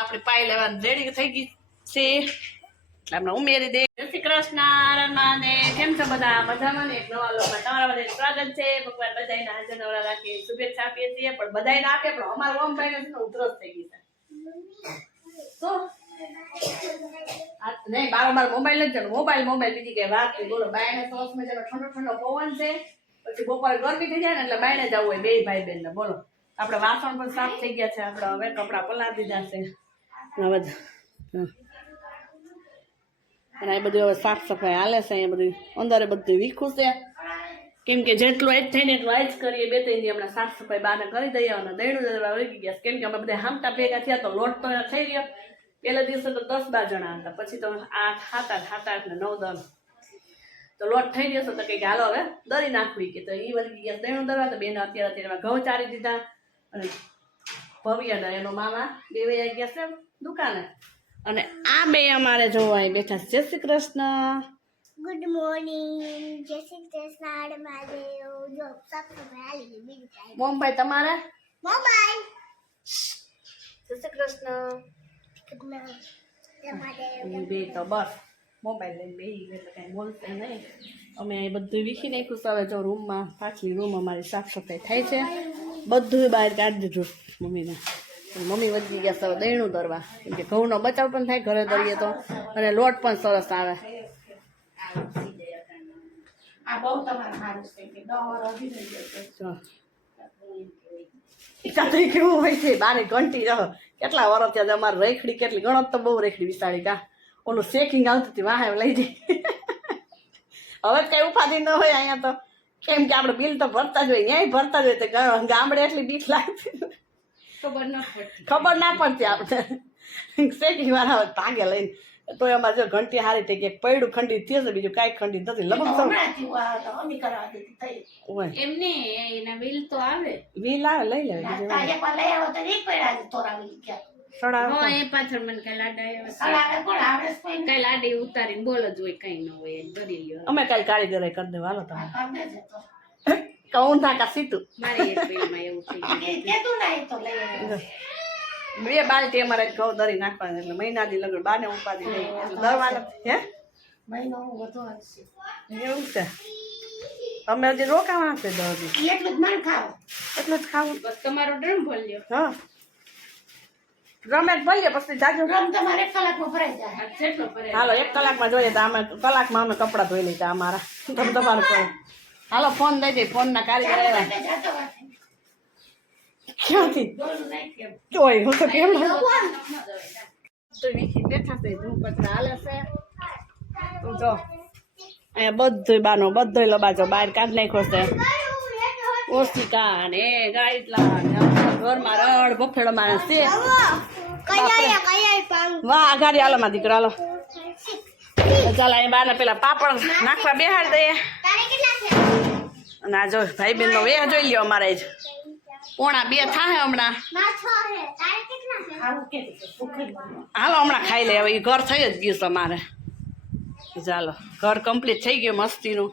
આપણી પાઈ લેવા રેડી થઈ ગઈ છે એટલે આપણે ઉમેરી દે. જય શ્રી કૃષ્ણ ને કેમ છો બધા મજામાં ને? એક નવા લોકમાં તમારા બધા સ્વાગત છે. ભગવાન બધાને હાજર નવરા રાખી શુભેચ્છા આપીએ છીએ. પણ બધાને આપે પણ અમારા ઓમભાઈ ને ઉધરસ થઈ ગઈ છે. તો નહીં બાર મોબાઈલ જ મોબાઈલ બીજી કઈ વાત નહીં. બોલો બાયને સરસ મજાનો ઠંડો ઠંડો પવન છે. પછી બપોરે ગરમી થઈ જાય ને એટલે બાયને જવું હોય બે ભાઈ બેન ને. બોલો આપણે વાસણ પણ સાફ થઈ ગયા છે. આપણે હવે કપડાં પલાળી દીધા છે. હવે અને એ બધું હવે સાફ સફાઈ હાલે છે. અહીંયા બધું અંદરે બધું વીખું છે. કેમ કે જેટલું એજ થઈને એટલું આજ કરીએ. બે ત્રણ દી હમણાં સાફ સફાઈ બાને કરી દઈએ અને દહીણું વળી ગયા. કેમ કે અમે બધા હામટા ભેગા થયા તો લોટ તો થઈ ગયો. પહેલા દિવસે તો 10-12 જણા હતા. પછી તો 8 ને 9 10 તો લોટ થઈ ગયો તો કંઈક હાલો હવે દરી નાખવી કે તો એ વળી ગયા દહીણું દરવા. તો બેન અત્યારે ઘઉં ચારી દીધા અને ભવ્ય એનો મામા બે વયા ગયા છે દુકાને. અને આ બે અમારે જોવા બેઠા. જય શ્રી કૃષ્ણ. Good morning. જય શ્રી કૃષ્ણ. મહાદેવ. જો સબ હાલી બીજું કાઈ. મોમભાઈ તમારે મોબાઈલ. જય શ્રી કૃષ્ણ. બે તો બસ મોબાઈલ લઈને બે એટલે કઈ બોલશે નહીં. અમે બધું વીખી નાખ્યું છે. હવે જો રૂમમાં પાછલી રૂમ અમારી સાફ સફાઈ થાય છે. બધું બહાર કાઢી દીધું મમ્મીને. મમ્મી વધી ગયા સર દહીણું દરવા. કેમ કે ઘઉંનો બચાવ પણ થાય ઘરે દરીએ તો અને લોટ પણ સરસ આવે. કેવું હોય છે બાની ઘંટી રહો કેટલા વર્ષ ત્યાં અમારે રેખડી કેટલી ગણત તો બહુ રેખડી વિસાડી કા ઓલું શેકિંગ આવતી હતી વાહ લઈ જઈ. હવે કઈ ઉપાધિ ન હોય અહીંયા તો. કેમ કે આપણે બિલ તો ભરતા જ હોય ન્યાય ભરતા જ હોય તો ગામડે એટલી બીક લાગતી ખબર ના પડતી આપણે. શેકિંગ વાળા ભાગે લઈને તો એમાં જો ઘંટી હારી થઈ ગઈ. પૈડું ખંડિત થયું છે બીજું કાંઈ ખંડિત નથી. લગભગ વીલ આવે લઈ લે અમે કઈ કારીગર કરી દેવા હાલો તમે કહું નાકા સીતું. બે બાલટી અમારે ઘઉં દરી નાખવાની એટલે મહિનાથી લગન બાને ઉપાધી નહીં દરવાના. હે એવું છે. અમે હજી રોકાવાના છે 10 દિવસ. એટલું જ ખાવું બસ. તમારો ડ્રમ ભર્યો. હા ડ્રમ એક ભરીએ પછી જાજો ડ્રમ તમારે 1 કલાકમાં ભરાઈ જાય. હાલો 1 કલાકમાં જોઈએ તો અમે કલાકમાં અમે કપડાં ધોઈ લઈએ અમારા. તમે તમારું કરો. હાલો ફોન દઈ દે. ફોન ના કારીગર આવ્યા. ક્યાંથી જોઈ હું તો કેમ તો વીખી બેઠા છે. ધૂમ કચરા હાલે છે. તું જો અહીંયા બધું બાનો બધું લબાજો બહાર કાઢી નાખ્યો છે. ઓશિકા ને ગાઈટલા ને ઘરમાં રડ બફેડો મારે છે. વાહ ગાડી હાલોમાં દીકરા હાલો. ચાલ અહીં બાને પેલા પાપડ નાખવા બેહાડ દઈએ. અને આ જો ભાઈ બેન નો વેહ જોઈ લ્યો અમારે જ 1:45 થાય હમણાં. હાલો હમણાં ખાઈ લે. હવે એ ઘર થઈ જ ગયું તમારે. ચાલો ઘર કમ્પ્લીટ થઈ ગયું મસ્તીનું.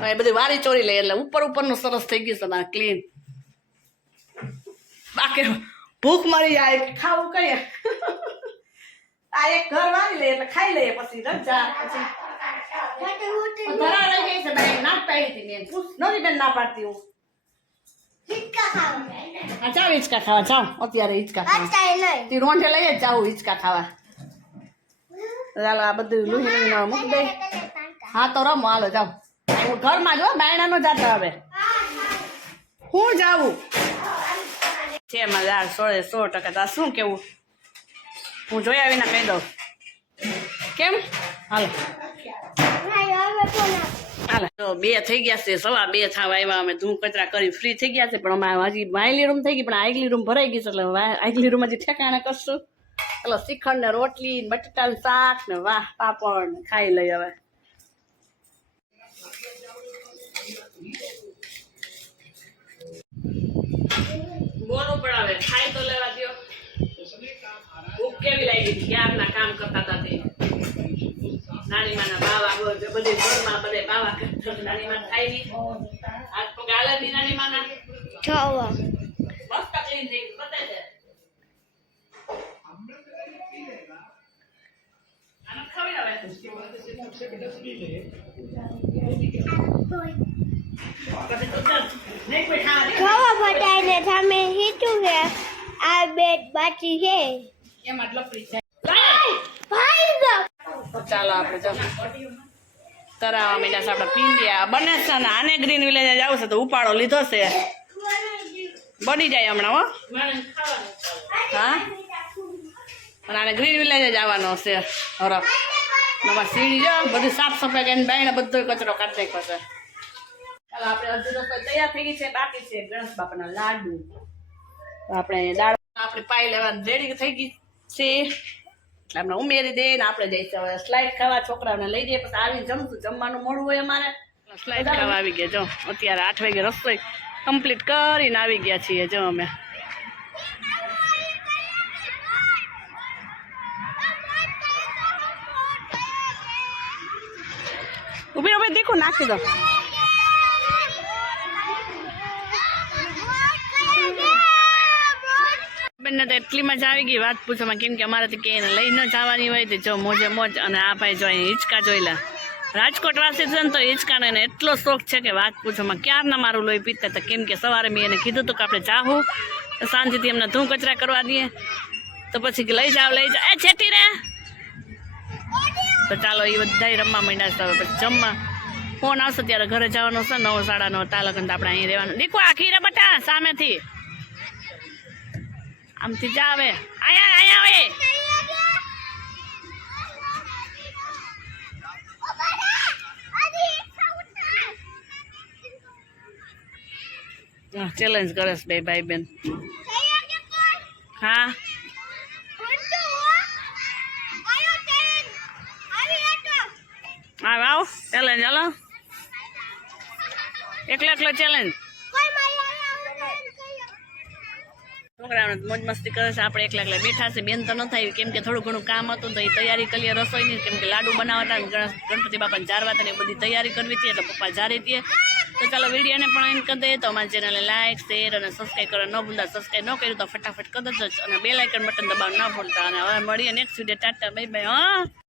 હવે બધી વારી ચોરી લે એટલે ઉપરનું સરસ થઈ ગયું તમારે ક્લીન. બાકી ભૂખ મળી જાય ખાવું કહીએ. આ એક ઘર વારી લે એટલે ખાઈ લઈએ પછી રજા. પછી ધરા રહી ગઈ છે બેન ના પાડી હતી બેન. નવી બેન ના પાડતી હું. ચાવ હિંચકા ખાવા જાવ અત્યારે. હિંચકા ખાવા તી રોંઢે લઈ જ જાવ હિંચકા ખાવા. ચાલો આ બધું લુહી લુહી મૂકી દઈ. હા તો રમો હાલો જાવ. ઘરમાં જો બાયણા નો જાતા હવે હું જાવું છે મજા 100% શું કેવું હું જોઈ આવીને કહી દઉં કેમ. હાલો હાલો તો 2 થઈ ગયા છે. 2:15 થવા આવ્યા. અમે ધૂમ કચરા કરી ફ્રી થઈ ગયા છે. પણ અમારે હજી વાયલી રૂમ થઈ ગઈ પણ આગલી રૂમ ભરાઈ ગઈ છે. એટલે આગલી રૂમ હજી ઠેકાણા કરશું. એટલે શ્રીખંડ ને રોટલી બટાટાનું શાક ને વાહ પાપડ ને ખાઈ લઈ હવે. બોલવું પણ હવે ખાઈ તો લેવા દો. ભૂખ કેવી લાગી હતી ક્યારના કામ કરતા હતા તે. નાની માના બાવા બધે ઘરમાં બધે બાવા કરતા. નાની માં ખાઈ ની આજ તો ગાલે ની નાની માના મસ્ત ક્લીન થઈ બતાવી દે. ખવા ફટાઈને સામે હીટું છે આ બેટ બાકી છે ભાઈ ચાલો આપણે જો તરાવા મીડા છે આપણા પીંડિયા બને છે ને આને ગ્રીન વિલેજ જવું છે તો ઉપાડો લીધો છે બની જાય હમણાં હો હા અને આને ગ્રીન વિલેજ જ આવવાનો છે હરફ નવા સીડી જો બધી સાફ સફાઈ કરીને બાઈને બધો કચરો કાઢી નાખ્યો છે ચાલો આપણે અડધી રસોઈ તૈયાર થઈ ગઈ છે બાકી છે ગણેશ બાપાના લાડુ તો આપણે દાળ આપણી પાઈ લેવાની રેડી થઈ ગઈ છે એટલે આપણે ઉમેરી દે ને આપણે જઈશું હવે સ્લાઇડ ખાવા છોકરાઓને લઈ જઈએ પછી આવીને જમશું જમવાનું મોડું હોય અમારે સ્લાઇડ ખાવા આવી ગયા જો અત્યારે 8 વાગે રસોઈ કમ્પ્લીટ કરીને આવી ગયા છીએ જો અમે ઉભી રહો ભાઈ દેખો નાખી દો બેનને તો એટલી મજા આવી ગઈ વાત પૂછવામાં કેમ કે અમારાથી કે એને લઈને જવાની હોય તો જો મોજે મોજ અને આ ભાઈ જો અહીં હિંચકા જોઈલા રાજકોટ વાસી છે ને તો હિંચકાનો એને એટલો શોખ છે કે વાત પૂછવામાં ક્યારના મારું લોહી પીતા હતા કેમ કે સવારે મેં એને કીધું હતું કે આપણે જાહું સાંજથી એમને ધૂં કચરા કરવા દઈએ તો પછી કે લઈ જાઓ એ છેટી રે તો ચાલો એ બધા રમવા માંડ્યા છે હવે પછી જમવા ફોન આવશે ત્યારે ઘરે જવાનો છે 9 સાડા 9 તાલકન તો આપણે અહીં રહેવાનું દેખો આખી રે બટા સામેથી આમથી જા આવે અહીંયા આવે ચેલેન્જ કરે છે બે ભાઈ બેન હા આવ ચેલેન્જ હાલો એકલો ચેલેન્જ છોકરાઓને મોજ મસ્તી કરે છે આપણે એકલા બેઠા છે બેન તો ન થાય કેમ કે થોડું ઘણું કામ હતું તો એ તૈયારી કરીએ રસોઈની કેમ કે લાડુ બનાવતા ગણપતિ બાપાને જારવા હતા ને એ બધી તૈયારી કરવી હતી એટલે પપ્પા જારી હતી તો ચાલો વિડીયોને પણ એન્ડ કરી દઈએ તો અમારી ચેનલને લાઈક શેર અને સબસ્ક્રાઈબ કરવા ન ભૂલતા સબસ્ક્રાઈબ ન કર્યું તો ફટાફટ કરી દેજો અને બેલ આઇકન બટન દબાવવાનું ન ભૂલતા અને હવે મળીએ next video Tata bye bye હા